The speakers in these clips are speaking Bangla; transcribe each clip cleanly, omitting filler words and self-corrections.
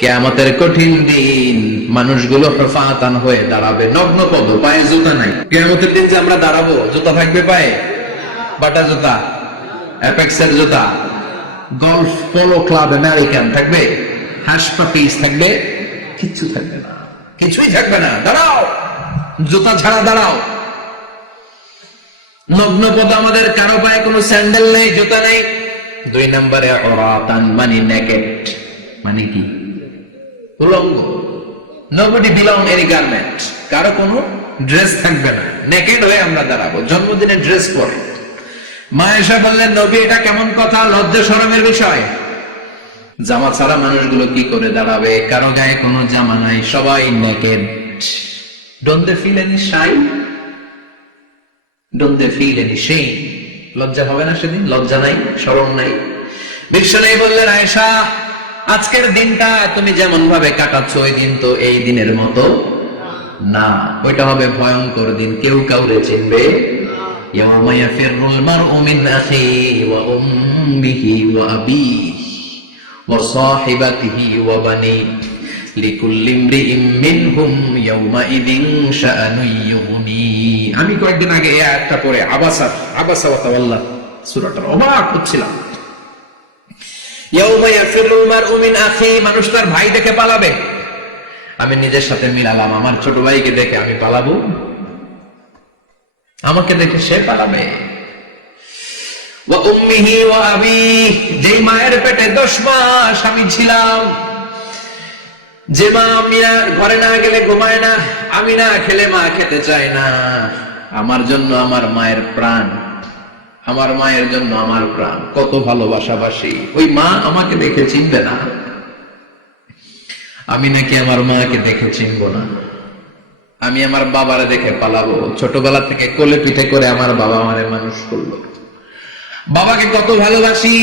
কিয়ামতের কঠিন দিন মানুষগুলো হুফাতান হয়ে দাঁড়াবে, নগ্ন পদ, পায়ে জুতা নাই। কিয়ামতের দিন যে আমরা দাঁড়াবো, জুতা থাকবে পায়ে? বাটা জুতা, অ্যাপেক্সের জুতা, গলফ পোলো ক্লাব আমেরিকান থাকবে, হাসপাপিস থাকবে, কিচ্ছু থাকবে না, কিছুই থাকবে না। দাঁড়াও, জুতা ছাড়া দাঁড়াও। নগ্ন পদ, আমাদের কারো পায়ে কোনো স্যান্ডেল নেই, জুতা নেই। 2 নম্বরে অরাতান মানে নেকেড, মানে কি? উলঙ্গ। nobody belong any garment, কারো কোনো ড্রেস থাকবে না, নেকেড হয়ে আমরা দাঁড়াবো। জন্মদিনে ড্রেস পরে। মা এসে বললেন, নবী এটা কেমন কথা, লজ্জা শরমের বিষয়। জামা ছাড়া মানুষগুলো কি করে দাঁড়াবে? কারো গায়ে কোনো জামা নাই, সবাই naked. Don't they feel any shame? Don't they feel any shame? লজ্জা হবে না সেদিন? লজ্জা নাই, শরম নাই। বিশ্বনবী বললেন, আয়েশা, আজকের দিনটা তুমি যেমন ভাবে কাটাচ্ছ, ওই দিন তো এই দিনের মতো না, ওইটা হবে ভয়ঙ্কর দিন, কেউ কাউরে চিনবে। ইয়াওমা ইয়াফিরুল মারউ মিন আখিহি ওয়া উম্মিহি ওয়া আবিহি ওয়া সাহিবাতিহি ওয়া বানিহি লিকুল্লি ইমরিইম মিনহুম ইয়াওমাইযিন শাআনুন ইউগনি। আমি কয়েকদিন আগে এই আয়াতটা পড়ে আবাসা ওয়া তাওয়াল্লা সূরাটার অবাক হচ্ছিলাম। ইয়াওমা ইয়াফিরুল মারউ মিন আখিহি, মানুষ তার ভাই দেখে পালাবে। আমি নিজের সাথে মিলালাম, আমার ছোট ভাইকে দেখে আমি পালাবো? আমাকে দেখে সে পালাবে। ওয়া উম্মিহি ওয়া আবিহি, যেই মায়ের পেটে 10 মাস আমি ছিলাম, যে মা আমি ঘরে না গেলে ঘুমায় না, আমি না খেলে মা খেতে চায় না, আমার জন্য আমার মায়ের প্রাণ, আমার মায়ের জন্য আমার প্রাণ, কত ভালোবাসাবাসী। ওই মা আমাকে দেখে চিনবে না, আমি নাকি আমার মাকে দেখে চিনবো না। আমি আমার বাবারে দেখে পালাবো। ছোটবেলা থেকে কোলে পিঠে করে আমার বাবা আমারে মানুষ করলো, বাবাকে কত ভালোবাসি,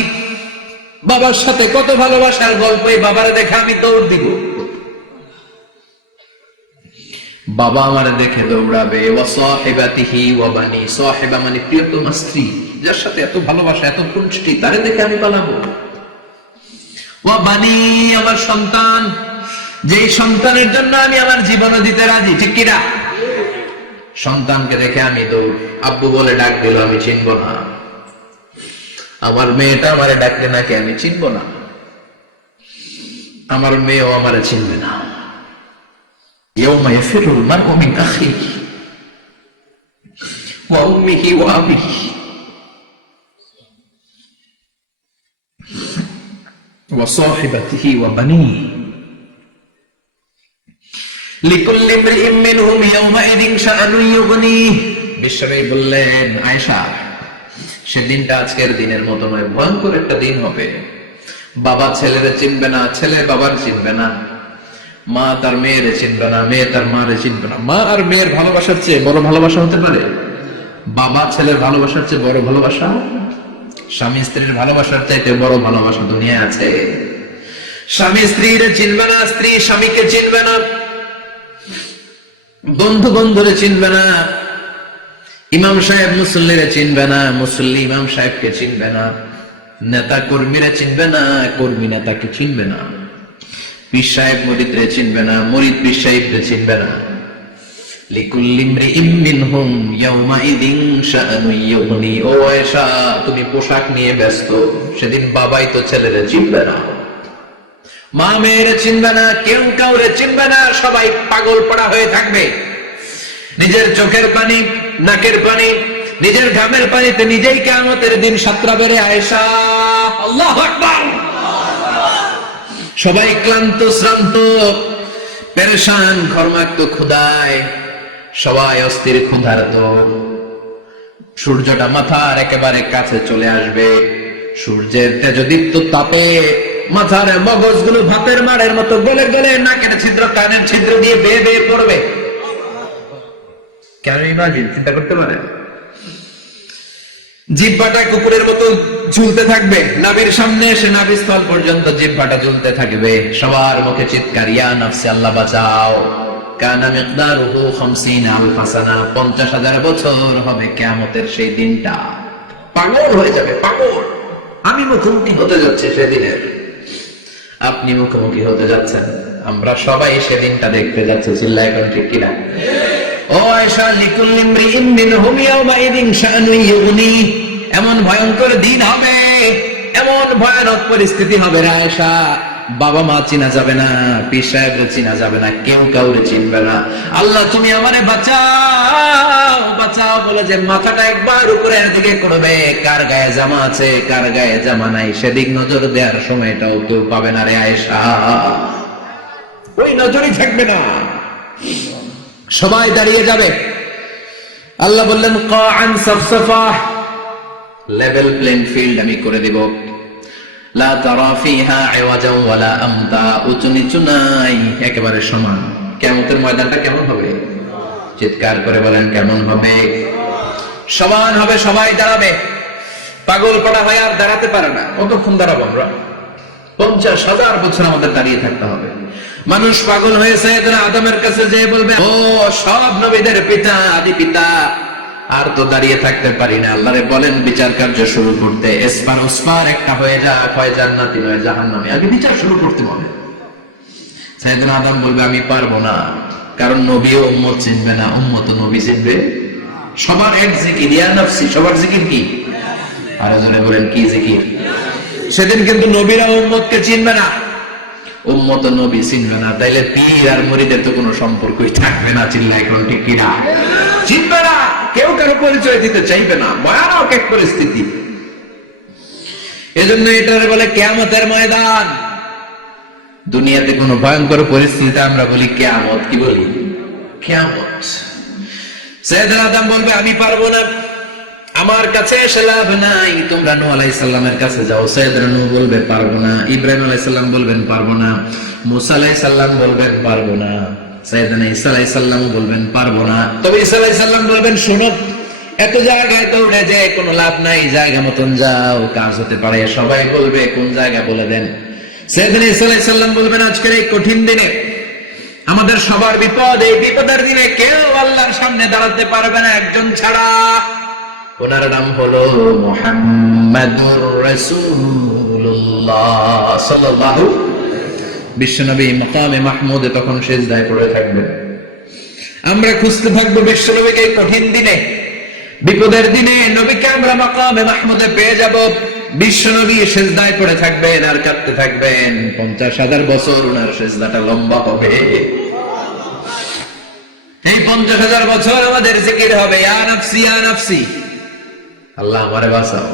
বাবার সাথে কত ভালোবাসার গল্প, এই বাবারে দেখে আমি দৌড় দিব, বাবা আমারে দেখে দৌড়াবে। ওয়া সাহিবাতিহি ওয়া বানি, সাহিবা মানে প্রিয়তমা স্ত্রী, যার সাথে এত ভালোবাসা, এত কুষ্টি, তারে দেখে আমি পালাবো। ওয়া বানি, আমার সন্তান, যেই সন্তানের জন্য আমি আমার জীবনও দিতে রাজি, ঠিক কিনা? সন্তানকে দেখে আমি দৌড়। আব্বু বলে ডাক দিল, আমি চিনব না। আমার মেয়েটা আমারে ডাকলে নাকি আমি চিনব না, আমার মেয়েও আমারে চিনবে না। ইয়াওমা ইয়াফিরুল মারউ মিন আখিহি ওয়া উম্মিহি ওয়া আবিহি ওয়া সাহিবাতিহি ওয়া বানিহি লিকুল্লি ইমরিইম মিনহুম ইয়াওমাইযিন শাআনুন ইউগনিহি। বিশ্বনবী বললেন, আয়েশা, সেদিনটা আজকের দিনের মতো নয়, ভয়ঙ্কর একটা দিন হবে। বাবা ছেলেরে চিনবে না, ছেলে বাবার চিনবে না, মা তার মেয়েরে চিনবে না, মেয়ে তার মারে চিনবে না। মা আর মেয়ের ভালোবাসার চেয়ে বড় ভালোবাসা হতে পারে? বাবা ছেলের ভালোবাসার চেয়ে বড় ভালোবাসা? স্বামী স্ত্রীর ভালোবাসার চাইতে বড় ভালোবাসা দুনিয়া আছে? স্বামী স্ত্রীরে চিনবে না, স্ত্রী স্বামীকে চিনবে না, বন্ধু বন্ধুরে চিনবে না, ইমাম সাহেব মুসল্লিরে চিনবে না, মুসল্লি ইমাম সাহেবকে চিনবে না, নেতা কর্মীরা চিনবে না, কর্মী নেতাকে চিনবে না, পীর সাহেব মুরিদরে চিনবে না, মুরিদ পীর সাহেবরে চিনবে না। লিকুল্লি ইমরিইম মিনহুম ইয়াওমাইযিন শাআনুন ইউগনি। ও আয়েশা, তুমি পোশাক নিয়ে ব্যস্ত, সেদিন বাবাই তো ছেলেরে চিনবে না, মা মেয়েরে চিনবে না, কেউ কাউরে চিনবে না, সবাই পাগল পড়া হয়ে থাকবে। নিজের চোখের পানি, নাকের পানি, নিজের ঘামের পানিতে নিজেই কিয়ামতের দিন সাঁতরাবে রে আয়েশা। আল্লাহু আকবার। সবাই ক্লান্ত শ্রান্ত, পেরেশান, ঘর্মাক্ত, ক্ষুধায়, সবাই অস্থির, ক্ষুধার্ত। সূর্যটা মাথার একেবারে কাছে চলে আসবে, সূর্যের তেজদীপ্ত তাপে মাথার মগজগুলো ভাতের মাড়ের মতো গলে গলে নাকের ছিদ্র, কানের ছিদ্র দিয়ে বেয়ে বেয়ে পড়বে। কেন ইমাজিন, চিন্তা করতে পারে? জিহ্বাটা কুকুরের মতো ঝুলতে থাকবে, নাভির সামনে এসে নাভিস্থল পর্যন্ত জিহ্বাটা ঝুলতে থাকবে। সবার মুখে চিৎকার, ইয়া নাফসি, আল্লাহ বাঁচাও। কানা মিকদারুহু 50,000 সানা, 50,000 বছর হবে কিয়ামতের সেই দিনটা। পাগল হয়ে যাবে, পাগল। আমি মুখোমুখি হতে যাচ্ছি সেদিনের। আপনি মুখোমুখি হতে যাচ্ছেন, আমরা সবাই সেদিনটা দেখতে যাচ্ছি। চিল্লায় এখন ঠিক কিনা? ও আয়েশা, লিকুল্লি ইমরিইন মিনহুম ইয়াওমাইযিন শাআনুন ইউগনি, এমন ভয়ঙ্কর দিন হবে, এমন ভয়ানক পরিস্থিতি হবে রে আয়েশা, বাবা মা চিনা যাবে না, পীর সাহেবরে চিনা যাবে না, কেউ কাউরে চিনবে না। আল্লাহ তুমি আমারে বাঁচাও বাঁচাও বলে যে মাথাটা একবার উপরের দিকে করবে, কার গায়ে জামা আছে কার গায়ে জামা নাই সেদিক নজর দেওয়ার সময়টাও কেউ পাবে না রে আয়েশা, ওই নজরই থাকবে না, সবাই দাঁড়িয়ে যাবে। আল্লাহ বললেন কাআন সাফসাফা, লেভেল প্লেইং ফিল্ড আমি করে দেব, লা তারা ফিহা আওয়াজা ওয়ালা আমতা, উঁচু নিচু নাই, একেবারে সমান। কিয়ামতের ময়দানটা কেমন হবে? চিৎকার করে বলেন কেমন হবে? সমান হবে, সবাই দাঁড়াবে। পাগল পড়া হয় আর দাঁড়াতে পারে না। কতক্ষণ দাঁড়াবো আমরা? 50,000 বছর আমাদের দাঁড়িয়ে থাকতে হবে। মানুষ পাগল হয়েছে, তারা আদমের কাছে যেয়ে বলবে ও সব নবীদের পিতা, আদি পিতা, আর তো দাঁড়িয়ে থাকতে পারি না, আল্লাহরে বলেন বিচার কার্য শুরু করতে। এসপার ওসপার একটা হয়ে যা, হয় জান্নাতি নয় জাহান্নামী, আগে বিচার শুরু করতে হবে। সাইয়েদনা আদম বলবে আমি পারবো না, কারণ নবীও উম্মত চিনবে না, উম্মত নবী চিনবে। সবার এক জিকির, ইয়া নাফসি, সবার জিকির কি? আরো জোরে বলেন কি জিকির? সেদিন কিন্তু নবীরা উম্মতকে চিনবে না, উম্মত নবী চিনবে না, তাইলে পীর আর মুরিদের তো কোনো সম্পর্কই থাকবে না। চিল্লায় এখন ঠিক কিনা? চিনবে না, কেউ কারো পরিচয় দিতে চাইবে না, ভয়ানক এক পরিস্থিতি। এজন্য এটারে বলে কিয়ামতের ময়দান। দুনিয়াতে কোন ভয়ঙ্কর পরিস্থিতিতে আমরা বলি কিয়ামত, কি বলি? কিয়ামত। সাইয়েদনা আদম বলবে আমি পারবো না, আমার কাছে এসে লাভ নাই, তোমরা নূহ আলাইহিস সালামের কাছে যাও। সাইয়েদনা নূহ বলবে পারবো না, ইব্রাহিম আলাইহিস সালাম বলবেন পারবো না, মূসা আলাইহিস সালাম বলবেন পারবো না, সাইয়েদনা ঈসা আলাইহিস সালাম বলবেন পারবো না। তবে ঈসা আলাইহিস সালাম বলবেন শোনো, এত জায়গায় দৌড়ে যে কোনো লাভ নাই, জায়গা মতন যাও, কাজ হতে পারে। সবাই বলবে কোন জায়গা বলে দেন। সাইয়েদনা ঈসা আলাইহিস সালাম বলবেন আজকের এই কঠিন দিনে আমাদের সবার বিপদ, এই বিপদের দিনে কেউ আল্লাহর সামনে দাঁড়াতে পারবে না একজন ছাড়া, ওনার নাম হলো মুহাম্মাদুর রাসূলুল্লাহ সাল্লাল্লাহু। বিশ্বনবী মাকামে মাহমুদে তখন সিজদায় পড়ে থাকবেন, আমরা খুঁজতে থাকবো বিশ্বনবীকে। এই কঠিন দিনে, বিপদের দিনে নবীকে আমরা মাকামে মাহমুদে পেয়ে যাব। বিশ্বনবী সিজদায় পড়ে থাকবেন আর কাঁদতে থাকবেন। 50,000 বছর ওনার সিজদাটা লম্বা হবে। এই 50,000 বছর আমাদের জিকির হবে ইয়া নাফসি ইয়া নাফসি, আল্লাহ আমারে বাঁচাও।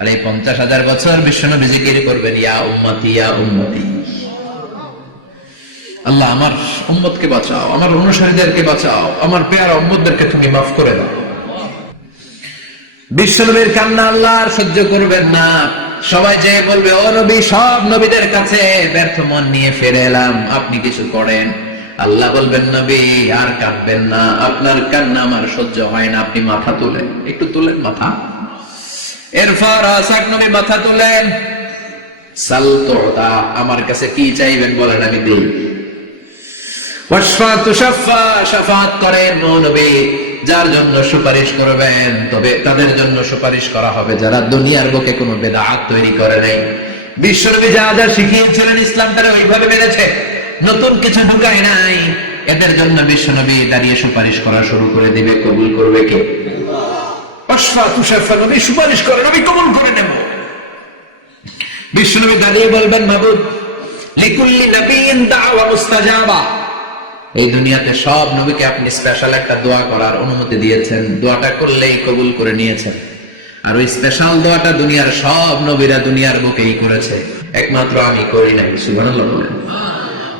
আর এই 50,000 বছর বিশ্বনবী জিকির করবেন ইয়া উম্মতি ইয়া উম্মতি, আল্লাহ আমার উম্মতকে বাঁচাও, আমার অনুসারীদেরকে বাঁচাও, আমার পেয়ারা উম্মতদেরকে তুমি মাফ করে দাও। বিশ্বনবীর কান্না আল্লাহ আর সহ্য করবেন না। সবাই যে বলবে ও নবী, সব নবীদের কাছে ব্যর্থ মন নিয়ে ফিরে এলাম, আপনি কিছু করেন। আল্লাহ বলবেন নবী আর কাঁদবেন না, আপনার কান্না আমার সহ্য হয় না, আপনি মাথা তুলেন, একটু তুলেন মাথা। এরপর আসাক নবী মাথা তুলেন, সাল তুতা, আমার কাছে কি চাইবেন বলেন আমি দেই। ওয়াশফা তুশাফা, শাফাত করেন নবী, যার জন্য সুপারিশ করবেন তবে তাদের জন্য সুপারিশ করা হবে যারা দুনিয়ার বুকে কোনো বিদআত তৈরি করে নাই। বিশ্বনবী যা যা শিখিয়েছিলেন ইসলাম তারা ওইভাবে মেনেছে, নতুন কিছু ঢুকায় নাই। এদের জন্য বিশ্বনবী দাঁড়িয়ে সুপারিশ করা শুরু করে দিবে। কবুল করবে কে? ওয়াশফা তুশাফা, নবী সুপারিশ করেন, নবী কবুল করে নেব। বিশ্বনবী দাঁড়িয়ে বলবেন মাবুদ লিকুল্লি নাবিয়্যিন দাওয়া মুস্তাজাবা, এই দুনিয়াতে সব নবীকে আপনি স্পেশাল একটা দোয়া করার অনুমতি দিয়েছেন, দোয়াটা করলেই কবুল করে নিয়েছেন। আর ওই স্পেশাল দোয়াটা দুনিয়ার সব নবীরা দুনিয়ার বুকেই করেছে, একমাত্র আমি করি নাই। সুবহানাল্লাহ বলেন।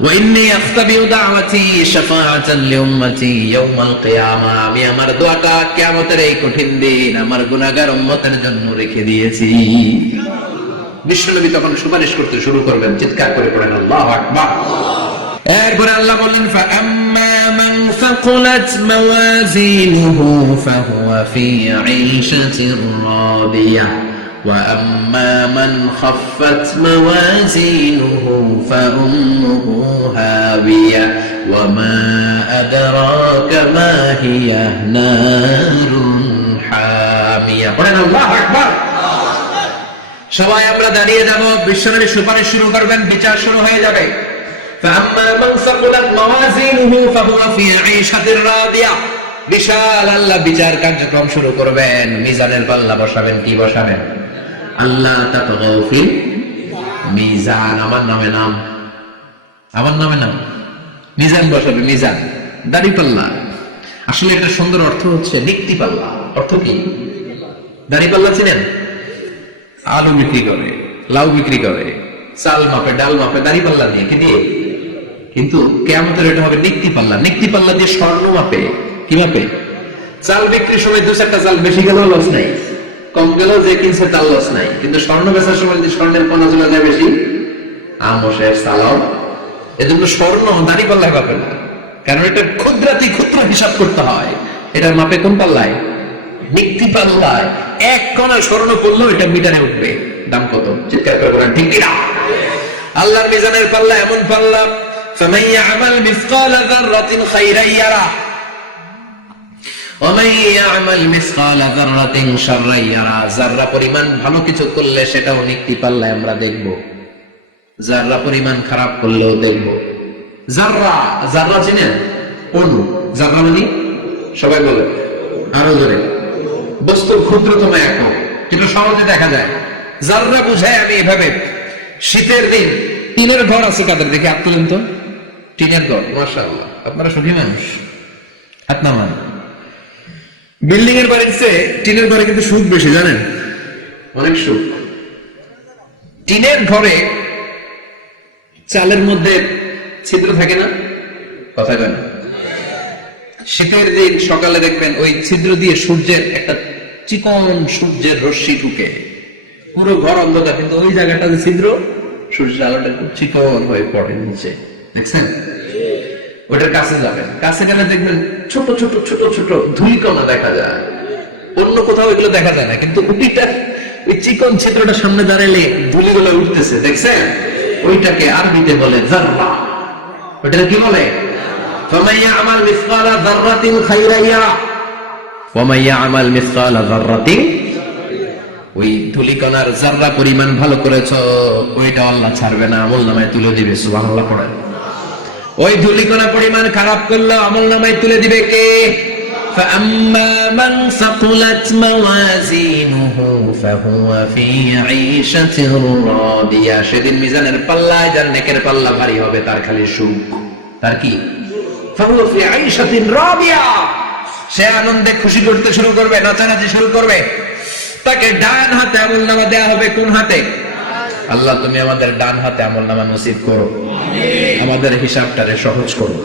ওয়া ইন্নী আখতাবিউ দাওয়াতি শাফাআতান লিউম্মতি ইয়াউমাল কিয়ামা, আমি আমার দোয়াটা কিয়ামতের এই কঠিন দিন আমার গুনাহগার উম্মতের জন্য রেখে দিয়েছি। বিশ্বনবী তখন সুপারিশ করতে শুরু করবেন, চিৎকার করে পড়েন আল্লাহু আকবার। এরপরে আল্লাহ বলেন ফাআম্মা মান সাকুলাত মাওয়াজিনুহু ফাহুয়া ফি ঈশাতির রাদিয়াহ ওয়া আম্মা মান খাফফাত মাওয়াজিনুহু ফাউম্মুহু হাবিয়া ওয়া মা আদরাকা মা হিয়া নারুন হামিয়া। পড়েন আল্লাহু আকবার। সবাই আমরা দাঁড়িয়ে যাব, বিশ্বনবী সুপারিশ শুরু করবেন, বিচার শুরু হয়ে যাবে। فأما من ثقلت موازينه فهو في عيشة راضية। বিশাল আল্লাহ বিচার কার্যক্রম শুরু করবেন, মিজানের পাল্লা বসাবেন। কি বসাবেন? আল্লাহ তাতগাউ ফিল মিজান। আমার নামে নাম, আমার নামে নাম, মিজান বসাবে। মিজান দাড়ি পাল্লা। আসলে এটা সুন্দর অর্থ হচ্ছে নিক্তি পাল্লা। অর্থ কি? দাড়ি পাল্লা চিনেন? আলু বিক্রি করে, লাউ বিক্রি করে, চাল মাপে, ডাল মাপে, দাড়ি পাল্লা দিয়ে। কি দিয়ে? কিন্তু কিয়ামতের এটা হবে নিক্তি পাল্লা। নিক্তি পাল্লা দিয়ে স্বর্ণ মাপে। কি মাপে? চাল বিক্রির সময় দু চারটা চাল বেশি গেলেও লস নাই, কম গেলেও যে কিনছে তার লস নাই। কিন্তু স্বর্ণ বেচার সময় যদি স্বর্ণের কণা চলে যায় বেশি, আমও শেষ, চালাও। এজন্য স্বর্ণ দাড়ি পাল্লায় মাপে না, কারণ এটা ক্ষুদ্রাতি ক্ষুদ্র হিসাব করতে হয়। এটার মাপে কোন পাল্লায়? নিক্তি পাল্লায়। এক কণা স্বর্ণ পড়লো এটা মিটারে উঠবে। দাম কত? চিৎকার করে বলেন ঠিক কিনা? আল্লাহর মিজানের পাল্লা এমন পাল্লা, ফামান ইয়ামাল মিসকালা যাররাতিন খাইরান ইয়ারা ওয়া মান ইয়ামাল মিসকালা যাররাতিন শাররান ইয়ারা। যাররা পরিমাণ ভালো কিছু করলে সেটাও নিক্তি পাল্লায় আমরা দেখব, যাররা পরিমাণ খারাপ করলেও দেখব। যাররা, যাররা চিনেন? অণু। যাররা মানে সবাই বলে, আরো জোরে, বস্তুর ক্ষুদ্রতম একক, যেটা সহজে দেখা যায়। যাররা বুঝায় আমি এভাবে, শীতের দিন টিনের ঘর আছে কাদের? দেখে হাত তুলেন তো। টিনের ঘর, মাশাআল্লাহ, আপনারা সুখী মানুষ, হাত নামান। বিল্ডিং এর বাড়ির চেয়ে টিনের ঘরে কিন্তু সুখ বেশি, জানেন? অনেক সুখ। টিনের ঘরে চালের মধ্যে ছিদ্র থাকে না? কথা বলেন। শীতের দিন সকালে দেখবেন ওই ছিদ্র দিয়ে সূর্যের একটা চিকন সূর্যের রশ্মি ঢুকে, পুরো ঘর অন্ধকার, কিন্তু ওই জায়গাটা যে ছিদ্র, সূর্যের আলোটা খুব চিকন হয়ে পড়ে নিচে, দেখছেন? ওটার কাছে যাবেন, কাছে গেলে দেখবেন ছোট ছোট ছোট ছোট ধুলিকণা দেখা যায়। অন্য কোথাও এগুলো দেখা যায় না, কিন্তু ওইটা, ওই চিকন ছিদ্রটা সামনে দাঁড়ালে ধুলিগুলো উঠতেছে, দেখছেন? ওইটাকে আরবিতে বলে যাররা। ওইটা কি বলে? ফামান ইয়ামাল মিসকালা যাররাতিন খাইরান ইয়ারা ওয়া মান ইয়ামাল মিসকালা যাররাতিন। ওই ধুলিকণার যাররা পরিমাণ ভালো করেছো, ওইটা আল্লাহ ছাড়বে না, আমলনামায় তুলে দিবে। সুবহানাল্লাহ পড়েন। ওই ধুলিকণা পরিমাণ খারাপ করলে আমলনামায় তুলে দিবে কে? فأما من ثقلت موازينه فهو في عيشة راضية। সেদিন মিজানের পাল্লায় যার নেকের পাল্লা ভারী হবে তার খালি সুখ। তার কি? فهو في عيشة راضية। সে আনন্দে খুশি করতে শুরু করবে, নাচানাচি শুরু করবে। তাকে ডান হাতে আমলনামা দেয়া হবে। কোন হাতে? আল্লাহ তুমি আমাদের ডান হাতে আমলনামা নসিব করো, আমাদের হিসাবটারে সহজ করো,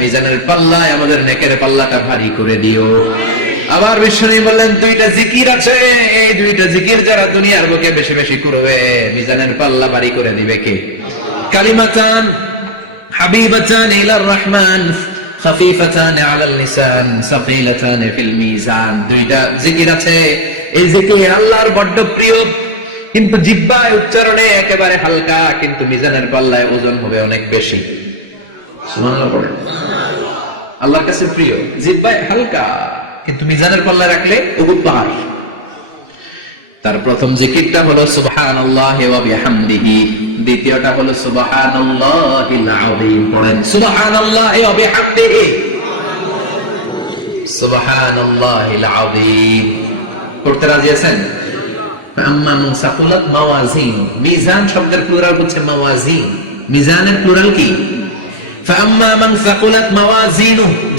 মিজানের পাল্লায় আমাদের নেকের পাল্লাটা ভারী করে দিও। আবার বিষ্ণু বললেন দুইটা জিকির আছে, এই দুইটা জিকির যারা দুনিয়ার বুকে বেশি বেশি করবে মিজানের পাল্লা ভারী করে দিবে কে? কালিমাতান হাবিবাতান ইলার রহমান খাফিফাতান আলাল লিসান সাকিলাতান ফিল মিজান। দুইটা জিকির আছে, এই জিকির আল্লাহর বড় প্রিয়, কিন্তু জিহ্বায় উচ্চারণে একেবারে হালকা, কিন্তু মিজানের পাল্লায় ওজন হবে অনেক বেশি। সুবহানাল্লাহ পড়ে। আল্লাহর কাছে প্রিয়, জিহ্বায় হালকা, কিন্তু মিজানের পাল্লায় রাখলে বহুত ভারী। তার প্রথম জিকিরটা হলো সুবহানাল্লাহি ওয়া বিহামদিহি, দ্বিতীয়টা হলো সুবহানাল্লাহিল আযীম। পড়েন সুবহানাল্লাহি ওয়া বিহামদিহি, সুবহানাল্লাহিল আযীম। পড়তে রাজি আছেন? মিজান শব্দের প্লুরাল হচ্ছে মাওয়াজিন। মিজানের প্লুরাল কি?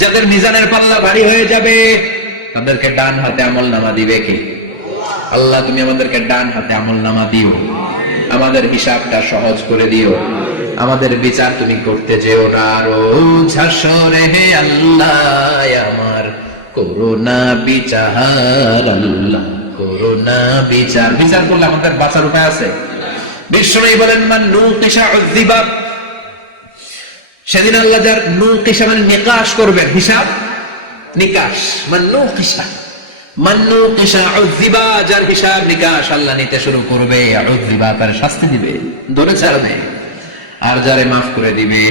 যাদের মিজানের পাল্লা ভারী হয়ে যাবে তাদেরকে ডান হাতে আমলনামা দিবে কে? আল্লাহ তুমি আমাদেরকে ডান হাতে আমলনামা দিও, আমাদের হিসাবটা সহজ করে দিও, আমাদের বিচার তুমি করতে যেও না। রোজ হাসরে হে আল্লাহ আমার করুণা বিচার, আল্লাহ করুণা বিচার। বিচার করলে আমাদের বাঁচার উপায় আছে। বিষ্ণু বলেন মান নুকিশা উযিবা। সেদিন আল্লাহ যার নুকিশা মানে নিকাশ করবেন, হিসাব নিকাশ। মান নুকিশা উযিবা, যার হিসাব নিকাশ আল্লাহ নিতে শুরু করবে, উযিবা তার শাস্তি দিবে, ধরে ছাড়বে। আর যারে মাফ করে দিবে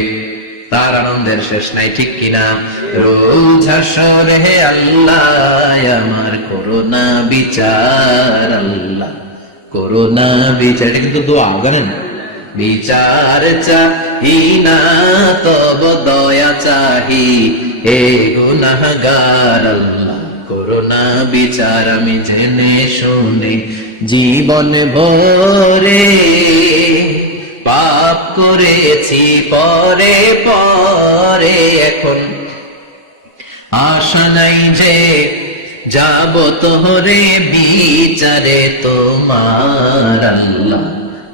তার আনন্দের শেষ নাই, ঠিক কিনা? রোজ হাসরে হে আল্লাহ আমার করুণা বিচার, আল্লাহ করোনা বিচার, এটা কিন্তু দোয়া, জানেন? বিচার চাহি না তব দয়া চাহি, হে গুনাহগার আল্লাহ করোনা বিচার। আমি জেনে শুনে জীবন ভরে পাপ করেছি পরে পরে, এখন আশা নাই যে যাব তোরে বিচারে তোমার আল্লাহ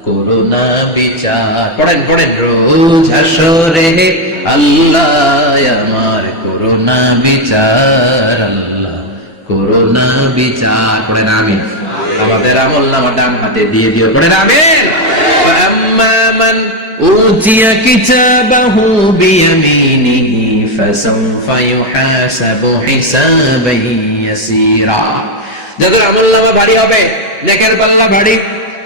করোনা বিচার। পড়েন পড়েন, রোজ হাসরে আল্লাহ আমার করোনা বিচার, আল্লাহ করোনা বিচার। পড়েন আমিন। আমাদের আমলনামা ডান হাতে দিয়ে দিও, পড়েন আমিন। আম্মা মান উতিয়া কিতাবাহু বিয়ামিনিহি ফাসাউফা ইউহাসাবু হিসাবান ইয়াসীরা। যাদের আমলনামা ভারী হবে, নেকের পাল্লা ভারী,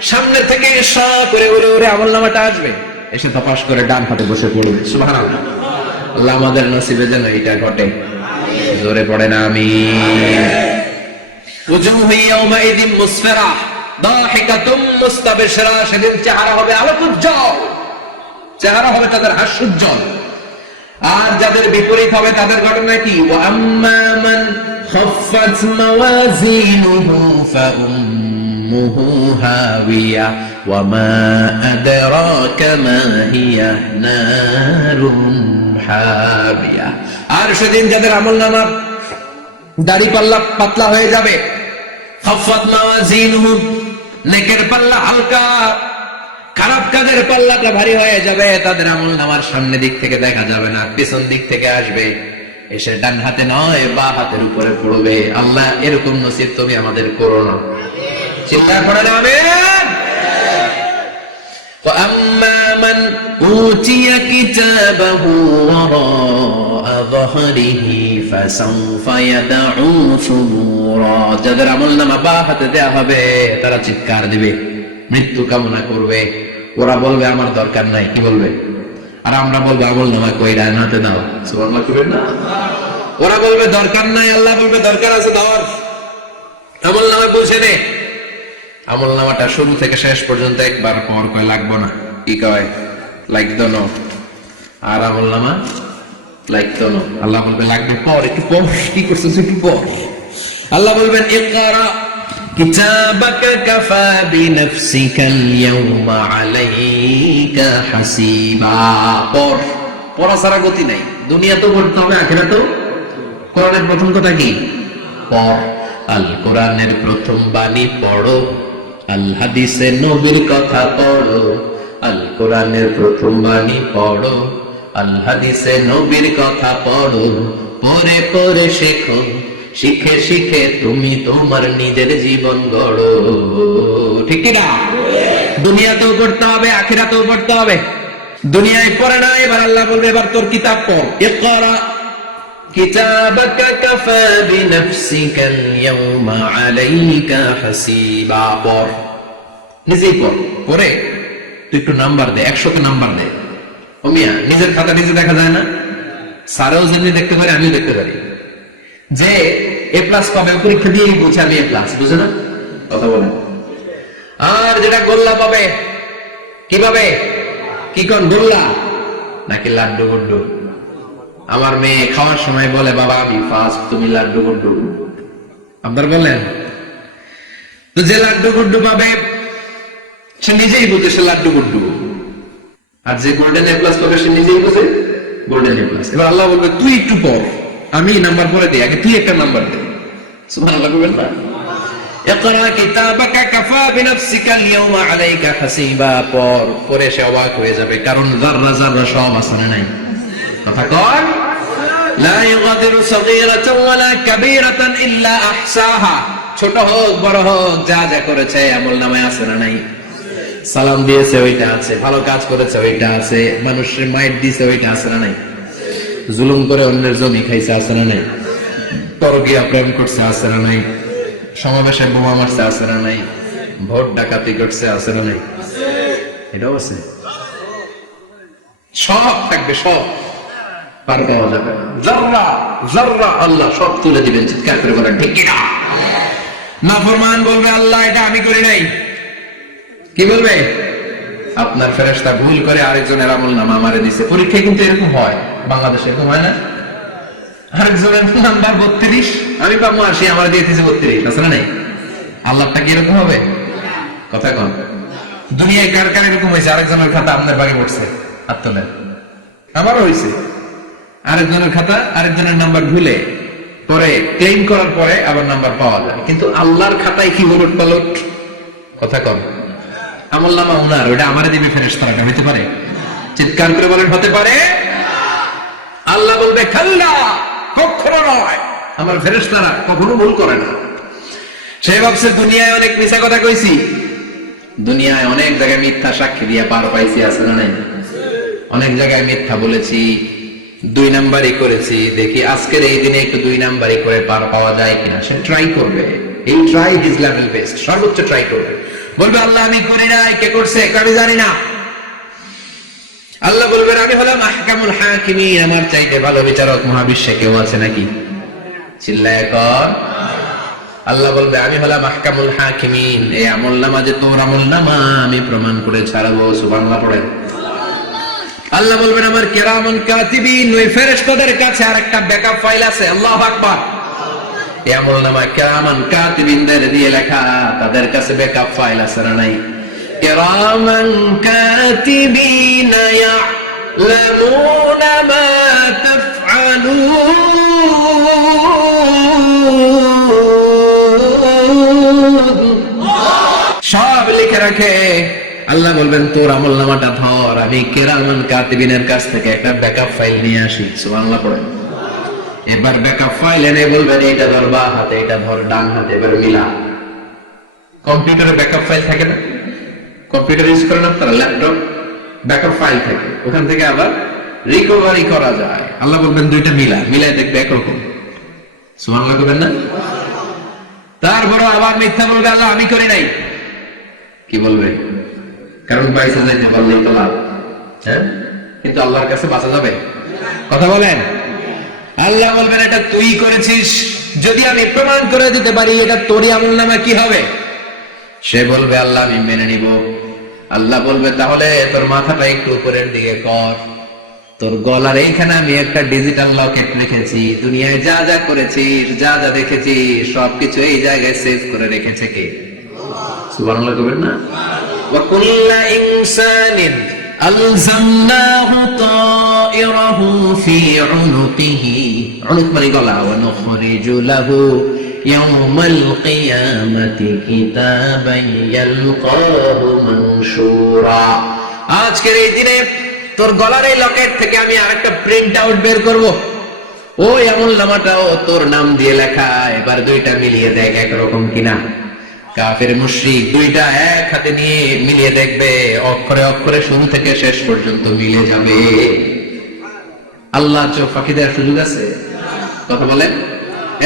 সামনে থেকে সা করে উড়ে উড়ে আমলনামাটা আসবে, এসে তপাস করে ডান হাতে বসে পড়বে। সুবহানাল্লাহ। আল্লাহ আমাদের নসিবে যেন এটা ঘটে। জোরে পড়েন আমিন। ওয়াজুহু ইয়াওমাইযিন মুসফিরা দাহিকাতুম মুস্তাবশিরা। সেদিন চেহারা হবে আলোকোজ্জ্বল, চেহারা হবে তাদের হাস্যোজ্জ্বল। আর যাদের বিপরীত হবে তাদের ঘটনা কি? ওয়া আম্মা মান খাফফাত মাওয়াজিনুহু ফাউম্মুহু হাওিয়া ওয়া মা আদরাকা মা হিয়া নারুন হাবিয়া। আর সেদিন যাদের আমলনামা দাড়ি পাল্লা পাতলা হয়ে যাবে, খাফফাত মাওয়াজিনুহু নেকের পাল্লা হালকা, খারাপ কাজের পাল্লাটা ভারী হয়ে যাবে, তাদের আমলনামার সামনে দিক থেকে দেখা যাবে না, পিছন দিক থেকে আসবে, এসে ডান হাতে নয় বা হাতের উপরে পড়বে। আল্লাহ এরকম নসিব তুমি আমাদের করো না। চিন্তা করে আমিন। ওয়া আম্মা মান উতিয়া কিতাবাহু ওয়ারাআ যাহরিহি ফাসাউফা ইয়াদউ সুবুরা। যাদের আমলনামা বা হাতে দেয়া হবে তারা চিৎকার দিবে, মৃত্যু কামনা করবে। ওরা বলবে আমার দরকার নাই, কি বলবে? আর আমরা বলবো আমলনামা কই, ডান হাতে দাও। সুবহানাল্লাহ কইবেন না? ওরা বলবে দরকার নাই, আল্লাহ বলবে দরকার আছে, দাও আমলনামা পৌঁছে দে। আমলনামাটা শুরু থেকে শেষ পর্যন্ত একবার পর কয় লাগবো না, কি কয়? লাগতো না। আর আমলনামা লাগতো না, আল্লাহ বলবে লাগবে পর, একটু পর। কি করছিস একটু পর। আল্লাহ বলবেন ইকরা কিতাবাকা কাফা বিনাফসিকাল ইয়াওমা আলাইকা হাসিবা। পড়, পড়া ছাড়া গতি নাই। দুনিয়া তো পড়তে হবে, আখিরাতেও। কোরআনের প্রথম কথা কি? পড়। আল কোরআনের প্রথম বাণী পড়ো, আল হাদিসে নবীর কথা পড়ো। আল কোরআনের প্রথম বাণী পড়ো, আল হাদিসে নবীর কথা পড়ো। পড়ে পড়ে শেখো, শিখে শিখে তুমি তোমার নিজের জীবন গড়ো। ঠিক কি না? দুনিয়াতেও পড়তে হবে, আখিরাতেও পড়তে হবে। দুনিয়ায় পড়ে না, এবার আল্লাহ বলবে এবার তোর কিতাব পড়। ইকরা কিতাবাকা কাফা বিনাফসিকাল ইয়াওমা আলাইকা হাসিবা। পড়, নিজেই পড়। পড়ে তুই একটু নাম্বার দে, 100তে নাম্বার দে। ও মিয়া, নিজের খাতা নিজে দেখা যায় না? স্যারও যেমনি দেখতে পারে, আমিও দেখতে পারি। যে এ প্লাস পাবে পরীক্ষা দিয়েই বুঝে আমি এ প্লাস, বুঝে না? কথা বলেন। আর যেটা গোল্লা পাবে, কিভাবে? কি কোন গোল্লা নাকি লাড্ডু গুড্ডু? আমার মেয়ে খাওয়ার সময় বলে বাবা আমি ফার্স্ট, তুমি লাড্ডু গুড্ডু। আপনার বলেন তো, যে লাড্ডু গুড্ডু পাবে সে নিজেই বুঝে সে লাড্ডু গুড্ডু, আর যে গোল্ডেন এ প্লাস পাবে সে নিজেই বুঝে গোল্ডেন এ প্লাস। এবার আল্লাহ বলবে তুই একটু পড়, আমি নাম্বার পরে দিই, আগে তুই একটা নাম্বার দে। সুবহানাল্লাহ বলবেন না? ইকরা কিতাবাকা কাফা বিনাফসিকাল ইয়াওমা আলাইকা হাসিবা। পরে সে অবাক হয়ে যাবে, কারণ যাররা যাররা সব আসলে নাই। কথা কর, লা ইগাদিরু সাগীরাতান ওয়ালা কাবীরাতান ইল্লা আহসাহা। ছোট হোক বড় হোক, যা যা করেছে আমলনামায় আছে না নাই? সালাম দিয়েছে ওইটা আছে, ভালো কাজ করেছে ওইটা আছে, মানুষের মাইট দিয়েছে ওইটা আছে না নাই? জুলুম করে অন্যের জমি খাইছে আছে না নাই? পরকীয়া প্রেম করছে আছে না নাই? সমাবেশে বোমা মারছে আছে না নাই? ভোট ডাকাতি করছে আছে না নাই? এটাও আছে। সব থাকবে, সব পার পাওয়া যাবে। যাররা যাররা আল্লাহ সব তুলে দিবেন। চিৎকার করে বলেন ঠিক কিনা? নাফরমান বলবে আল্লাহ এটা আমি করি নাই, কি বলবে? আপনার ফেরেশতা ভুল করে আরেকজনের আমলনামা আমারে দিছে। পরীক্ষায় কিন্তু এরকম হয়, বাংলাদেশে এরকম হয় না? আরেকজনের নাম্বার 32, আমি পাবো 80, আমার দিয়ে দিয়েছে 32, আছে না নাই? আল্লাহটা কি এরকম হবে? কথা কন। দুনিয়ায় কার কার এরকম হয়েছে আরেকজনের খাতা আপনার বাগে পড়ছে? হাত তোলেন। আমারও হয়েছে, আরেকজনের খাতা আরেকজনের নাম্বার ভুলে পরে ক্লেম করার পরে আবার নাম্বার পাওয়া যায়, কিন্তু আল্লাহর খাতায় কি ওলট পালট। কথা কন। আমলনামা উনার, ওটা আমারে দিবে ফেরেশতারা, এটা হতে পারে? চিৎকার করে বলেন হতে পারে? আল্লাহ বলবে খাল্লা, কখনো নয়, আমার ফেরেশতারা কখনো ভুল করে না। সে ভাবছে দুনিয়ায় অনেক মিথ্যা কথা কইছি, দুনিয়ায় অনেক জায়গায় মিথ্যা সাক্ষী দিয়ে পার পাইছি, আছে না নাই? অনেক জায়গায় মিথ্যা বলেছি, 2 নাম্বারই করেছি, দেখি আজকের এই দিনে একটু 2 নাম্বারই করে পার পাওয়া যায় কিনা। সে ট্রাই করবে, এই ট্রাই হিজ লেভেল বেস্ট, সর্বোচ্চ ট্রাই করবে। বলবে আল্লাহ আমি করি নাই, কে করছে আমি জানি না। আল্লাহ বলবেন আমি হলাম আহকামুল হাকিমিন, আমার চাইতে ভালো বিচারক মহাবিশ্বে কেউ আছে নাকি? চিল্লায় কর। আল্লাহ বলবে আমি হলাম আহকামুল হাকিমিন, এই আমলনামা যে তোর আমলনামা আমি প্রমাণ করে ছাড়বো। সুবহানাল্লাহ পড়েন। আল্লাহ বলবেন আমার কিরামান কাতিবিন, ওই ফেরেশতাদের কাছে আরেকটা ব্যাকআপ ফাইল আছে। আল্লাহু আকবার। এই আমলনামা কিরামান কাতিবিনদের দিয়ে লেখা, তাদের কাছে ব্যাকআপ ফাইল আছে না নাই? কিরামান কাতিবিন ইয়ালামুনা মা তাফআলুন, সব লিখে রাখে। আল্লাহ বলবেন তোর আমলনামাটা ধর, আমি কিরামান কাতিবিনের কাছ থেকে একটা ব্যাকআপ ফাইল নিয়ে আসি। সুবহানাল্লাহ পড়েন। এবার ব্যাকআপ ফাইল এনে বলবেন এটা ধর বাঁ হাতে, এটা ধর ডান হাতে, এবার মিলা। কম্পিউটারে ব্যাকআপ ফাইল থাকে না? কম্পিউটার ইউজ করেন আপনারা, ল্যাপটপ, ব্যাকআপ ফাইল থাকে, ওখান থেকে আবার রিকভারি করা যায়। আল্লাহ বলবেন দুইটা মিলা, মিলাই দেখবে একরকম। সুবহানাল্লাহ করবেন না? তারপরে আবার মিথ্যা বলবে আল্লাহ আমি করি নাই। কি বলবে? কারণ পয়সা যাইতে পারলেই তো লাভ, হ্যাঁ? কিন্তু আল্লাহর কাছে বাঁচা যাবে? কথা বলেন। আল্লাহ বলবেন এটা তুই করেছিস, যদি আমি প্রমাণ করে দিতে পারি এটা তোরই আমলনামা, কি হবে? সে বলবে আল্লাহ আমি মেনে নিব। আল্লাহ বলবে তাহলে তোর মাথাটা একটু উপরের দিকে কর, তোর গলার এইখানে আমি একটা ডিজিটাল লকেট রেখেছি, দুনিয়ায় যা যা করেছিস, যা যা দেখেছিস সবকিছু এই জায়গায় সেভ করে রেখেছে কে? সুবহানাল্লাহ করবেন না? ওয়া কুল্লা ইনসানিন আলজামনাহু তায়রাহু ফি উনুকিহি, উনুক মানে গলা, ওয়া নুখরিজু লাহু ইয়াওমাল কিয়ামাতি কিতাবান ইয়ালকাহু মানশুরা। আজকের এই দিনে তোর গলার এই লকেট থেকে আমি আরেকটা প্রিন্ট আউট বের করব, ওই আমলনামাটাও তোর নাম দিয়ে লেখা। এবার দুইটা মিলিয়ে দেখ একরকম কিনা। কাফের মুশরিক দুইটা এক হাতে নিয়ে মিলিয়ে দেখবে, অক্ষরে অক্ষরে শুরু থেকে শেষ পর্যন্ত মিলে যাবে। আল্লাহ চোখ ফাঁকি দেওয়ার সুযোগ আছে? কথা বলেন।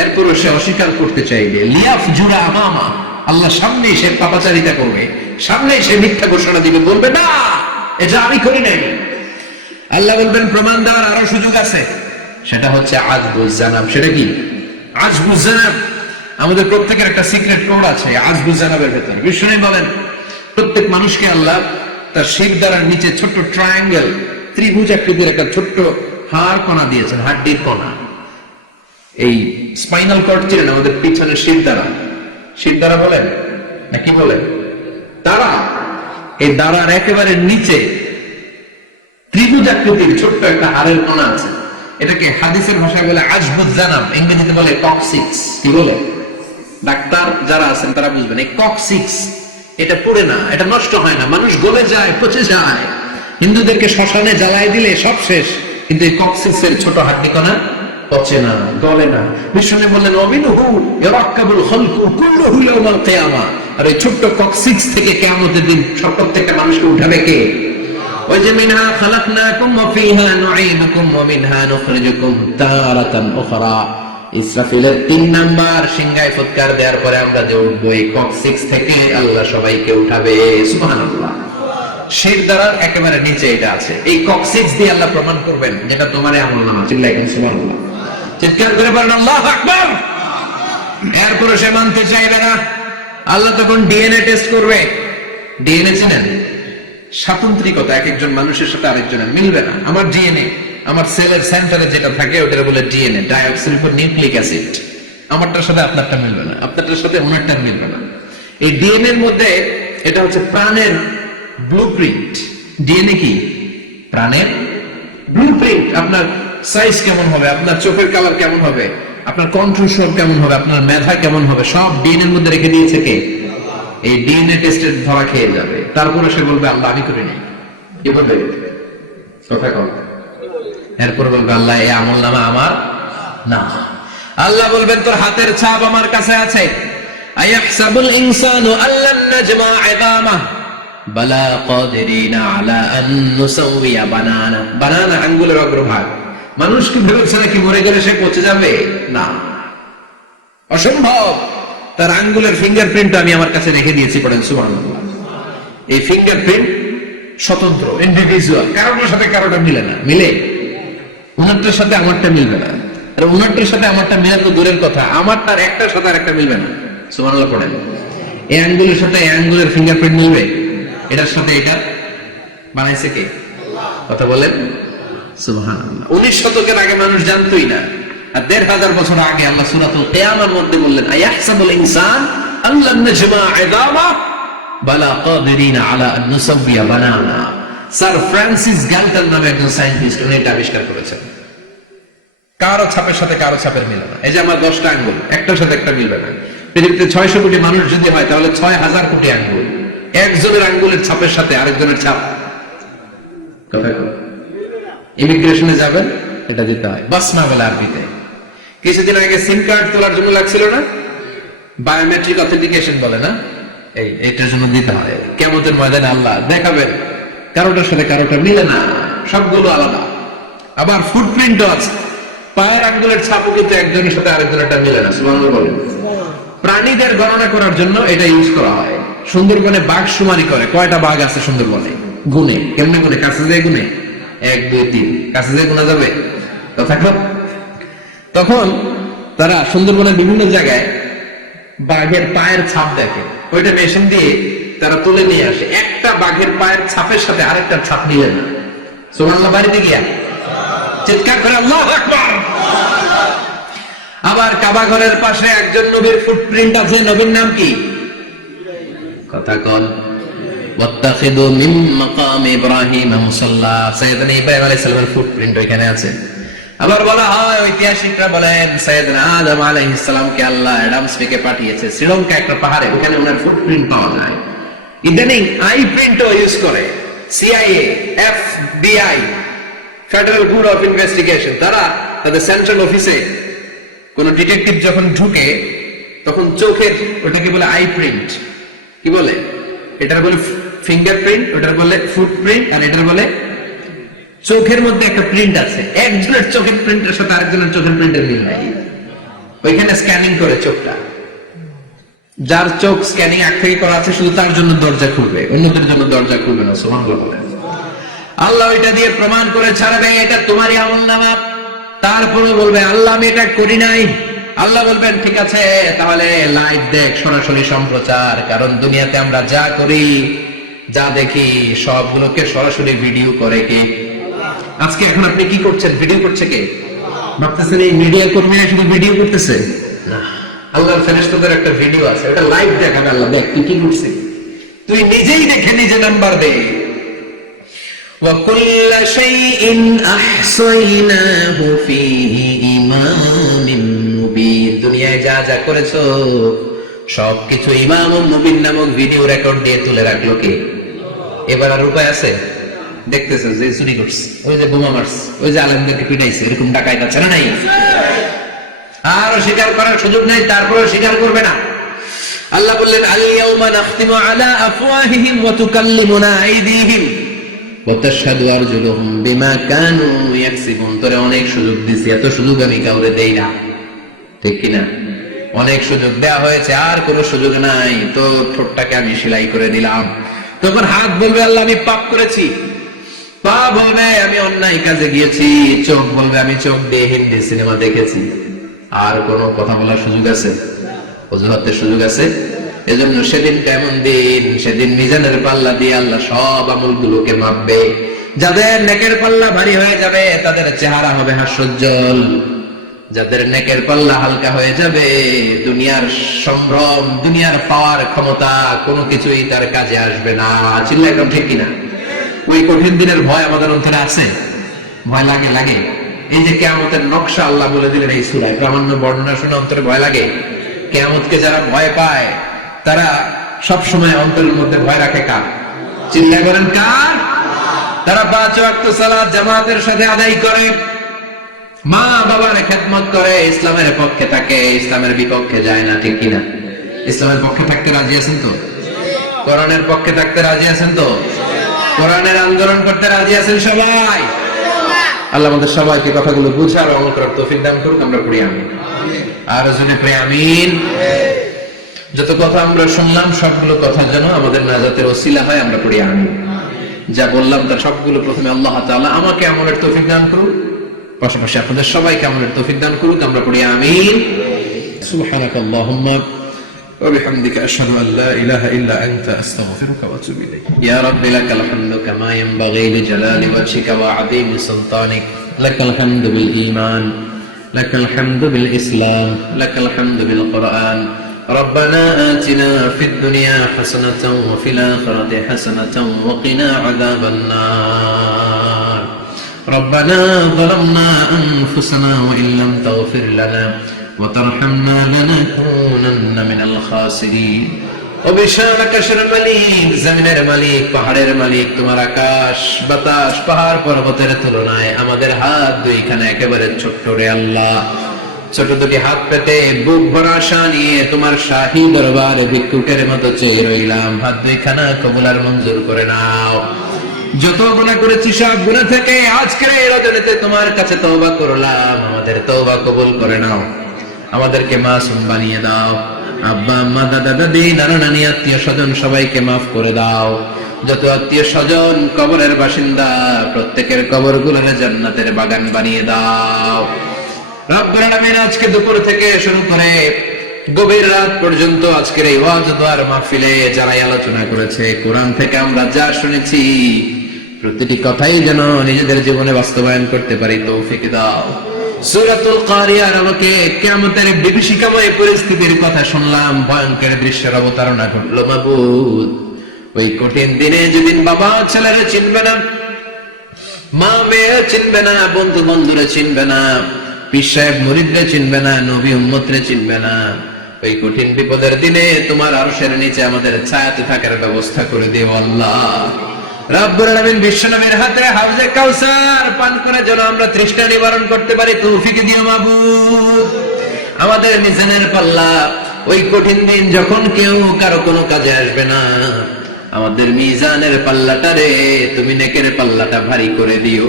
এরপরও সে অস্বীকার করতে চাইবে, লিয়াফ জুরা আমামা, আল্লাহ সামনে সে পাপাচারিতা করবে, সামনে সে মিথ্যা ঘোষণা দিবে, বলবে না এটা আমি করি নাই। আল্লাহ বলবেন প্রমাণ দেওয়ার আরো সুযোগ আছে, সেটা হচ্ছে আজবুজ জানাব। সেটা কি? আজবুজ জানাব আমাদের প্রত্যেকের একটা সিক্রেট কোড আছে আজবুজ জানাবের ভেতরে। বিষ্ণু বলেন প্রত্যেক মানুষকে আল্লাহ তার শিরদাঁড়ার নিচে ছোট্ট ট্রায়াঙ্গেল, ত্রিভুজ আকৃতির একটা ছোট্ট হাড় কণা দিয়েছেন, হাড্ডির কণা। এই স্পাইনাল কর্ড ছিলেন আমাদের পিছনের শিরদাঁড়া, শিরদাঁড়া বলেন নাকি বলেন দাঁড়া, এই দাঁড়ার একেবারে নিচে ত্রিভুজ আকৃতির ছোট্ট একটা হাড়ের কণা আছে। এটাকে হাদিসের ভাষায় বলে আজবুজ জানাব, ইংরেজিতে বলে কক্সিক্স। কি বলে? ডাক্তার যারা আছেন তারা বুঝবেন। এই কক্সিক্স এটা পুড়ে না, এটা নষ্ট হয় না, মানুষ গলে যায়, পচে যায়। হিন্দুদেরকে শ্মশানে জ্বালায় দিলে সব শেষ, কিন্তু এই কক্সিক্সের ছোট হাড্ডি কণা পচে না, গলে না। বিষ্ণু বললেন অবিনহু ইয়ারাক্কাবুল খালকু কুল্লুহু ইয়াওমাল কিয়ামা, আর এই ছোট্ট কক্সিক্স থেকে কিয়ামতের দিন সব প্রত্যেকটা মানুষকে উঠাবে কে? ওই যে মিনহা খালাকনাকুম ওয়া ফিহা নুঈদুকুম ওয়া মিনহা নুখরিজুকুম তারাতান উখরা। ইসরাফিলের 3 নাম্বার সিংহায় ফুৎকার দেওয়ার পরে আমরা যে উঠবো, এই কক্সিক্স থেকে আল্লাহ সবাইকে উঠাবে। সুবহানাল্লাহ। শিরদাঁড়ার একেবারে নিচে এটা আছে, এই কক্সিক্স দিয়ে আল্লাহ প্রমাণ করবেন যেটা তোমার আমলনামা। চিল্লাইছেন সুবহানাল্লাহ, চিৎকার করে বলেন আল্লাহু আকবার। এরপরে সে মানতে চাইবে না। আল্লাহ তখন ডিএনএ টেস্ট করবে, ডিএনএ চেনেন? স্বাতন্ত্রিকতা, এক একজন মানুষের সাথে আরেকজনের মিলবে না। আমার ডিএনএ, আমার সেলের সেন্টারে যেটা থাকে ওটার বলে ডিএনএ, ডাইঅক্সিরিবোনিউক্লিক অ্যাসিড। আমারটার সাথে আপনারটা মিলবে না, আপনারটার সাথে ওনারটা মিলবে না। এই ডিএনএ এর মধ্যে এটা হচ্ছে প্রাণের ব্লুপ্রিন্ট। ডিএনএ কি? প্রাণের ব্লুপ্রিন্ট। আপনার সাইজ কেমন হবে, আপনার চোখের কালার কেমন হবে, আপনার কণ্ঠস্বর কেমন হবে, আপনার মেধা কেমন হবে, সব ডিএনএ এর মধ্যে রেখে দিয়েছে কে? এই ডিএনএ টেস্টের ধরা খেয়ে যাবে, তারপরে সে বলবে আল্লাহ আমি করি নাই। কি বলবে? কথা কম। এরপর বলবে আল্লাহ এই আমলনামা আমার না। আল্লাহ বলবেন তোর হাতের ছাপ আমার কাছে আছে। আয়াহসাবুল ইনসানু আল্লান নাজমা ইযামা বালা কাদিরিনা আলা আন নুসাউইয়া বানানা। বানানা আঙ্গুলের অগ্রভাগ। মানুষ কি ভেবেছে নাকি মরে গেলে সে পচে যাবে? না, অসম্ভব। তার আঙ্গুলের ফিঙ্গারপ্রিন্ট আমি আমার কাছে রেখে দিয়েছি, পড়েন সুবহানাল্লাহ। এই ফিঙ্গারপ্রিন্ট স্বতন্ত্র, ইন্ডিভিজুয়াল, কারোর সাথে কারোটা মিলে না। মিলে? উনারটার সাথে আমারটা মিলবে না। আর উনারটার সাথে আমারটা মিলে তো দূরের কথা, আমার তার একটার সাথে আরেকটা মিলবে না। সুবহানাল্লাহ পড়েন। এই আঙ্গুলের সাথে এই আঙ্গুলের ফিঙ্গারপ্রিন্ট মিলবে? এটার সাথে এটা বানাইছে কে? কথা বলেন সুবহানাল্লাহ। 19 শতকের আগে মানুষ জানতোই না। আর 1500 বছর আগে আল্লাহ সূরাতুল কিয়ামার মধ্যে বললেন আয়াহসাবুল ইনসান আল্লান নাজমা ইযামা বালা কাদিরিনা আলা আন নুসাউইয়া বানানা। স্যার ফ্রান্সিস গ্যালটন নামে একজন সায়েন্টিস্ট, উনি এটা আবিষ্কার করেছেন। কারো ছাপের সাথে কারো ছাপের মিলে না। এই যে আমার 10টা আঙ্গুল, একটার সাথে একটা মিলবে না। পৃথিবীতে 600 কোটি মানুষ যদি হয় তাহলে 6000 কোটি আঙ্গুল। একজনের আঙ্গুলের ছাপের সাথে আরেকজনের ছাপ কথা বল। ইমিগ্রেশনে যাবেন, এটা দিতে হয় বাসনা বলে আরবিতে। কিছুদিন আগে সিম কার্ড তোলার জন্য লাগছিল না, বায়োমেট্রিক অথেন্টিকেশন বলে না, এইটার জন্য দিতে হয়। কিয়ামতের ময়দানে আল্লাহ দেখাবেন কারোটার সাথে কারোটা মিলে না, সবগুলো আলাদা। আবার ফুটপ্রিন্টও আছে, পায়ের আঙ্গুলের ছাপও কিন্তু একজনের সাথে আরেকজনেরটা মিলে না। সুবহানাল্লাহ বলেন। প্রাণীদের গণনা করার জন্য এটা ইউজ করা হয়। সুন্দরবনে বাঘ শুমারি করে, কয়টা বাঘ আছে সুন্দরবনে গুনে। কেমনে গুনে? কাছে যায় গুনে, 1 2 3, কাছে যায় গোনা যাবে? তখন তারা সুন্দরবনের বিভিন্ন জায়গায় বাঘের পায়ের ছাপ দেখে, ওইটা মেশিন দিয়ে তারা তুলে নিয়ে আসে। একটা বাঘের পায়ের ছাপের সাথে আরেকটার ছাপ মিলে না। সুবহানাল্লাহ। বাড়িতে গিয়া চিৎকার করে আল্লাহু আকবার। আবার কাবা ঘরের পাশে একজন নবীর ফুটপ্রিন্ট আছে। নবীর নাম কি? কথা কল। ওয়াত্তাখিদু মিন মাকাম ইব্রাহিম মুসাল্লা। সাইয়েদনা ইব্রাহিম আলাইহিস সালামের ফুটপ্রিন্ট ওইখানে আছে। আবার বলা হয়, ঐতিহাসিকরা বলেন সাইয়েদনা আদম আলাইহিস সালামকে আল্লাহ অ্যাডামস থেকে পাঠিয়েছে শ্রীলঙ্কা একটা পাহাড়ে, ওখানে ওনার ফুটপ্রিন্ট পাওয়া যায়। ইদানিং আই প্রিন্টও ইউজ করে CIA, FBI, federal bureau of investigation. তারা তাদের সেন্ট্রাল অফিসে কোন ডিটেকটিভ যখন ঢুকে তখন চোখের, ওটাকে বলে আই প্রিন্ট। কি বলে? এটার বলে ফিঙ্গারপ্রিন্ট, ওটার বলে ফুটপ্রিন্ট, আর এটার বলে চোখের মধ্যে একটা প্রিন্ট আছে। একজনের চোখের প্রিন্টের সাথে আরেকজনের চোখের প্রিন্টের মিল নাই। ওইখানে স্ক্যানিং করে চোখটা। যার চোখ স্ক্যানিং আগ থেকে করা আছে শুধু তার জন্য দরজা খুলবে, অন্যদের জন্য দরজা খুলবে না। সুবহানাল্লাহ। আল্লাহ ওইটা দিয়ে প্রমাণ করে ছাড়বে এটা তোমারই আমলনামা। তারপরে বলবে আল্লাহ আমি এটা করি নাই। আল্লাহ বলবেন ঠিক আছে, তাহলে লাইভ দেখ, সরাসরি সম্প্রচার। কারণ দুনিয়াতে আমরা যা করি, যা দেখি, সবগুলোকে সরাসরি ভিডিও করে কে? আজকে এখন আপনি কি করছেন? ভিডিও করছে কে? ভাবতেছেন এই মিডিয়া কর্মীরা শুধু ভিডিও করতেছে? না, আল্লাহর ফেরেশতাদের একটা ভিডিও আছে, ওটা লাইভ দেখাবে। আল্লাহ দেখ তুই কি করছিস, তুই নিজেই দেখে নিজে নাম্বার দে। وَكُلَّ شَيْءٍ أَحْصَيْنَاهُ فِي إِمَامٍ مُبِينٍ। দুনিয়ায় যা যা করেছো সবকিছু ইমামুন মুবিন নামক ভিডিও রেকর্ড দিয়ে তুলে রাখলো কে? এবার আর উপায় আছে? দেখতেছো যে চুরি করছে, ওই যে বোমা মারছে, ওই যে আলেমদেরকে পিটাইছে, এরকম ডাকাইত আছে না নাই? আর স্বীকার করার সুযোগ নাই, তারপরেও স্বীকার করবে না। আল্লাহ বললেন আল ইয়াউমা নাখতিমু আলা আফওয়াহিহিম ওয়া তুকাল্লিমুনা আইদিহিম ওয়া তাশহাদু আরজুলুহুম বিমা কানু ইয়াকসিবুন। তোরে অনেক সুযোগ দিছি, এত সুযোগ আমি কাউরে দেই না, ঠিক কি না? অনেক সুযোগ দেয়া হয়েছে, আর কোনো সুযোগ নাই। তো ঠোঁটটাকে আমি সেলাই করে দিলাম। তখন হাত বলবে আল্লাহ আমি পাপ করেছি, পা বলবে আমি অন্যায় কাজে গিয়েছি, চোখ বলবে আমি চোখ দিয়ে হিন্দি সিনেমা দেখেছি। আর কোনো কথা বলার সুযোগ আছে? অজুহাতের সুযোগ আছে? এজন্য সেদিন কেমন দিন, সেদিন মিজানের পাল্লা দিয়ে আল্লাহ সব আমলগুলোকে মাপবে। যাদের নেকের পাল্লা ভারী হয়ে যাবে তাদের চেহারা হবে হাস্যোজ্জ্বল, যাদের নেকের পাল্লা হালকা হয়ে যাবে দুনিয়ার সম্ভ্রম, দুনিয়ার পাওয়ার ক্ষমতা কোনো কিছুই তার কাজে আসবে না। চিল্লা একদম ঠিক কিনা? ওই কঠিন দিনের ভয় আমাদের অন্তরে আছে? ভয় লাগে? লাগে। এই যে কিয়ামতের নকশা আল্লাহ বলে দিলেন এই সূরায়, প্রামাণ্য বর্ণনা শুনে অন্তরে ভয় লাগে। কিয়ামতকে যারা ভয় পায় তারা সব সময় অন্তরের মধ্যে ভয় রাখে কার? চিল্লা করেন কার? তারা 5 ওয়াক্ত সালাত জামাতের সাথে আদায় করে, মা বাবার খেদমত করে, ইসলামের পক্ষে থাকে, ইসলামের বিপক্ষে যায় না। ঠিক কিনা? ইসলামের পক্ষে থাকতে রাজি আছেন তো? কোরআনের পক্ষে থাকতে রাজি আছেন তো? কোরআনের আন্দোলন করতে রাজি আছেন সবাই? আল্লাহ আমাদের সবাইকে কথাগুলো বুঝার ও আমল করার তৌফিক দান করুক। আমরা পড়ি আমিন। আর জোরে পড়ি আমিন। যত কথা আমরা শুনলাম সবগুলো কথা যেন আমাদের নাজাতের ওসিলা হয়, আমরা পড়ি আমিন। যা বললাম তার সবগুলো প্রথমে আল্লাহ তাআলা আমাকে আমলের তৌফিক দান করুক, পাশাপাশি আপনাদের সবাইকে আমলের তৌফিক দান করুক। আমরা পড়ি আমিন। সুবহানাকাল্লাহুম্মা ওয়া বিহামদিকা আশহাদু আল লা ইলাহা ইল্লা আনতা আস্তাগফিরুকা ওয়া আতুবু ইলাইক। ইয়া রাব্বি লাকাল হামদু কামা ইয়ানবাগি লিজালালি ওয়াজহিকা ওয়া আযীমি সুলতানিক। লাকাল হামদু বিল ঈমান, লাকাল হামদু বিল ইসলাম, লাকাল হামদু বিল কুরআন। ربنا آتنا في الدنيا حسنة وفي الآخرة حسنة وقنا عذاب النار. ربنا ظلمنا أنفسنا وإن لم تغفر لنا وترحمنا لنكونن من الخاسرين. অবিশাল মালিক, জমিনের মালিক, পাহাড়ের মালিক, তোমার আকাশ বাতাস পাহাড় পর্বতের তুলনায় আমাদের হাত দুইখানে একেবারে ছোট্ট রে আল্লাহ। ছোট দুটি হাত পেতে বুক ভরা আশা নিয়ে তোমার শাহী দরবারে ভিক্ষুকের মতো চেয়ে রইলাম। হাত দুইখানা কবুল আর মঞ্জুর করে নাও। যত গুনাহ করেছি সব গুনাহ থেকে আজকের এই রজনীতে তোমার কাছে তওবা করলাম, আমাদের তওবা কবুল করে নাও। আমাদেরকে মাসুম বানিয়ে দাও। আব্বা আম্মা দাদা দাদি নানা নানি আত্মীয় স্বজন সবাইকে মাফ করে দাও। যত আত্মীয় স্বজন কবরের বাসিন্দা প্রত্যেকের কবরগুলোরে জান্নাতের বাগান বানিয়ে দাও। রব্বুল আলামিন আজকে দুপুর থেকে শুরু করে গভীর রাত পর্যন্ত আজকের এই ওয়াজ দোয়ার মাহফিলে যারা আলোচনা করেছে, কোরআন থেকে আমরা যা শুনেছি প্রতিটি কথাই যেন নিজেদের জীবনে বাস্তবায়ন করতে পারি তৌফিক দাও। সূরাতুল কারিয়ার আলোকে কিয়ামতের বিভীষিকাময় পরিস্থিতির কথা শুনলাম, ভয়ঙ্কর দৃশ্যের অবতারণা ঘটলো মাবুদ। ওই কঠিন দিনে যেদিন বাবা ছেলেরা চিনবে না, মা মেয়ে চিনবে না, বন্ধু বন্ধুরা চিনবে না, পীর সাহেব মুরিদরা চিনবে না, নবী উম্মতরা চিনবে না, ওই কঠিন বিপদের দিনে তোমার আরশের নিচে আমাদের ছায়াতে থাকার ব্যবস্থা করে দিও আল্লাহ। রব্বুল আলামিন বিশ্বনবীর হাতে হাউজে কাউসার পান করে যেন আমরা তৃষ্ণা নিবারণ করতে পারি তৌফিক দিও মাবুদ। আমাদের মিজানের পাল্লা ওই কঠিন দিন যখন কেউ কারো কোনো কাজে আসবে না, আমাদের মিজানের পাল্লাটারে তুমি নেকের পাল্লাটা ভারী করে দিও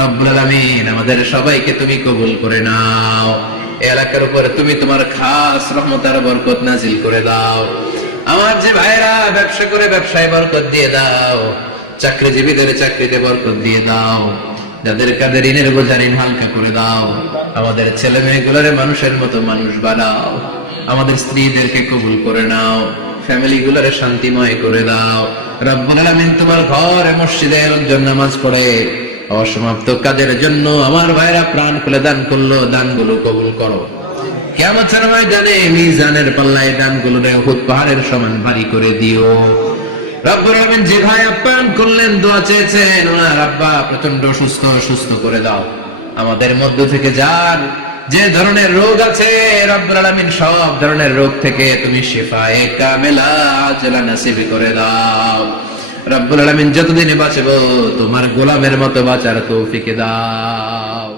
রব্বুল আলামিন। আমাদের সবাইকে তুমি কবুল করে নাও। এই এলাকার উপর তুমি তোমার খাস রহমত আর বরকত নাজিল করে দাও। আমার যে ভাইরা ব্যবসা করে ব্যবসায় বরকত দিয়ে দাও, চাকরিজীবীদের চাকরিতে বরকত দিয়ে দাও, যাদের কাঁধে ঋণের বোঝা ঋণ হালকা করে দাও। আমাদের ছেলে মেয়েগুলোরে মানুষের মতো মানুষ বানাও। আমাদের স্ত্রীদেরকে কবুল করে নাও, ফ্যামিলি গুলোরে শান্তিময় করে দাও রব্বুল আলামিন। তোমার ঘরে মসজিদে লোকজন নামাজ পড়ে, অসমাপ্ত কাজের জন্য আমার ভাইরা প্রাণ খুলে দান করলো, দানগুলো কবুল করো। কিয়ামতের ময়দানে মিজানের পাল্লায় দানগুলোরে উহুদ পাহাড়ের সমান ভারী করে দিও রব্বুল আলামিন। যে ভাই আপ্যায়ন করলেন, দোয়া চেয়েছেন, ওনার আব্বা প্রচন্ড সুস্থ করে দাও। আমাদের মধ্য থেকে যার যে ধরনের রোগ আছে রব্বুল আলামিন সব ধরনের রোগ থেকে তুমি শিফায়ে কামেলা আজলা নসিব করে দাও রব্বুল আলামিন। যতদিন বাঁচবো তোমার গোলামের মতো বাঁচার তৌফিক দাও।